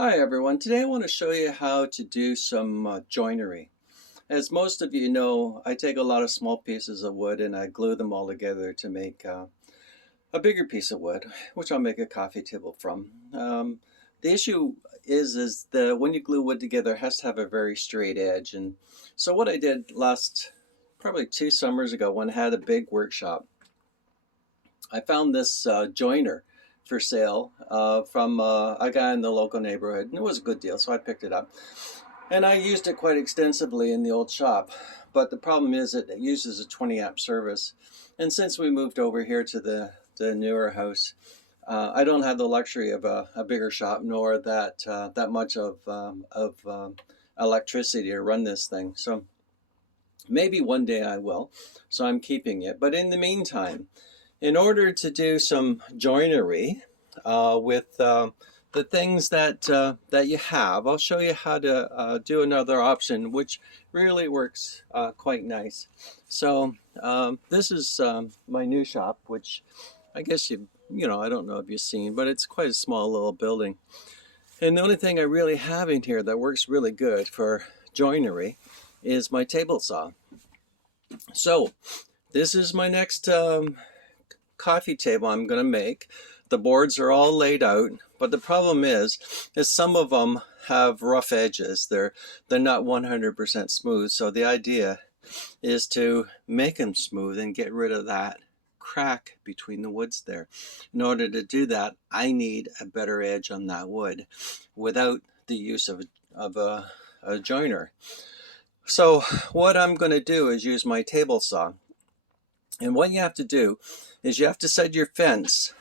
Hi everyone, today I want to show you how to do some joinery. As most of you know, I take a lot of small pieces of wood and I glue them all together to make a bigger piece of wood, which I'll make a coffee table from. The issue is that when you glue wood together, it has to have a very straight edge. And so what I did probably 2 summers ago when I had a big workshop, I found this joiner for sale from a guy in the local neighborhood. And it was a good deal, so I picked it up. And I used it quite extensively in the old shop. But the problem is it uses a 20 amp service. And since we moved over here to the newer house, I don't have the luxury of a bigger shop nor that much of electricity to run this thing. So maybe one day I will. So I'm keeping it. But in the meantime, in order to do some joinery with the things that you have, I'll show you how to do another option, which really works quite nice. So this is my new shop, which I guess I don't know if you've seen, but it's quite a small little building. And the only thing I really have in here that works really good for joinery is my table saw. So this is my next coffee table I'm going to make. The boards are all laid out, but the problem is some of them have rough edges. They're not 100% smooth. So the idea is to make them smooth and get rid of that crack between the woods there. In order to do that, I need a better edge on that wood without the use of a joiner. So what I'm going to do is use my table saw. And what you have to do is you have to set your fence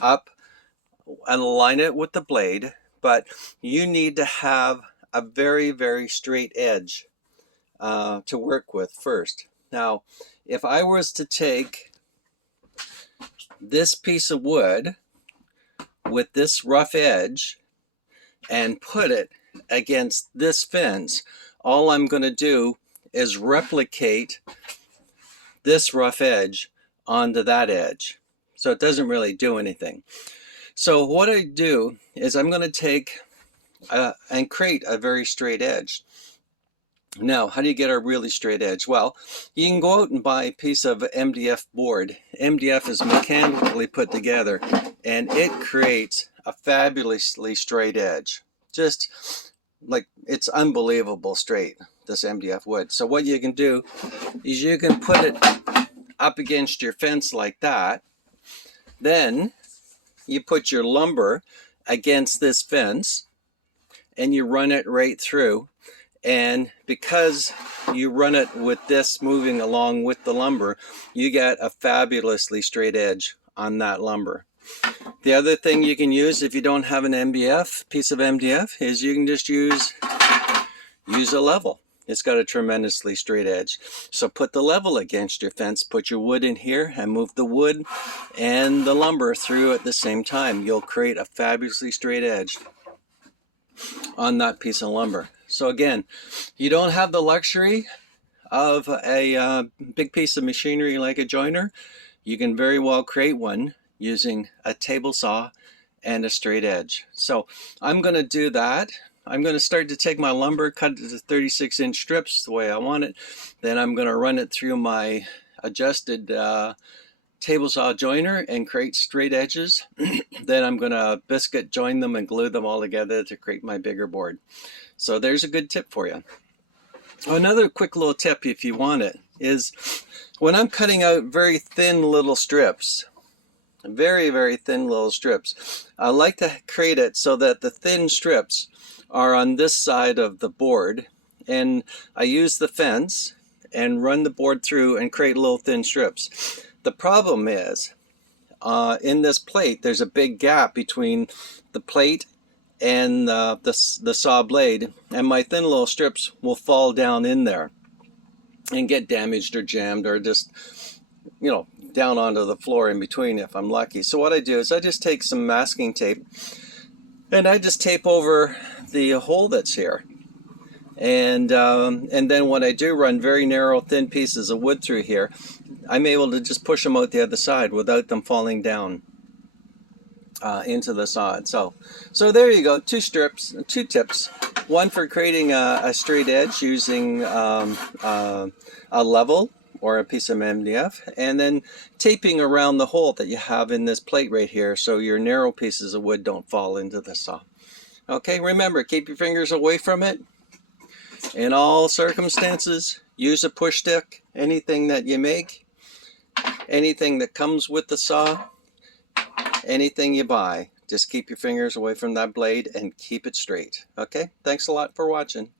up and align it with the blade, but you need to have a very, very straight edge to work with first. Now, if I was to take this piece of wood with this rough edge and put it against this fence, all I'm going to do is replicate this rough edge onto that edge. So it doesn't really do anything. So what I do is I'm going to take and create a very straight edge. Now, how do you get a really straight edge? Well, you can go out and buy a piece of MDF board. MDF is mechanically put together and it creates a fabulously straight edge. Just like, it's unbelievable straight, this MDF wood. So what you can do is you can put it up against your fence like that. Then you put your lumber against this fence and you run it right through. And because you run it with this moving along with the lumber, you get a fabulously straight edge on that lumber. The other thing you can use if you don't have an piece of MDF is you can just use a level. It's got a tremendously straight edge. So put the level against your fence, put your wood in here and move the wood and the lumber through at the same time. You'll create a fabulously straight edge on that piece of lumber. So again, you don't have the luxury of a big piece of machinery like a joiner. You can very well create one using a table saw and a straight edge. So I'm going to do that. I'm going to start to take my lumber, cut it to 36-inch strips the way I want it. Then I'm going to run it through my adjusted table saw joiner and create straight edges. Then I'm going to biscuit join them and glue them all together to create my bigger board. So there's a good tip for you. Another quick little tip, if you want it, is when I'm cutting out very thin little strips, very, very thin little strips, I like to create it so that the thin strips are on this side of the board, and I use the fence and run the board through and create little thin strips. The problem is in this plate there's a big gap between the plate and the saw blade, and my thin little strips will fall down in there and get damaged or jammed or just down onto the floor in between if I'm lucky. So what I do is I just take some masking tape and I just tape over the hole that's here, and then when I do run very narrow thin pieces of wood through here, I'm able to just push them out the other side without them falling down. into the saw itself. So there you go, two tips. One for creating a straight edge using a level or a piece of MDF, and then taping around the hole that you have in this plate right here so your narrow pieces of wood don't fall into the saw. Okay, remember, keep your fingers away from it. In all circumstances, use a push stick. Anything that you make, anything that comes with the saw, anything you buy, just keep your fingers away from that blade and keep it straight. Okay, thanks a lot for watching.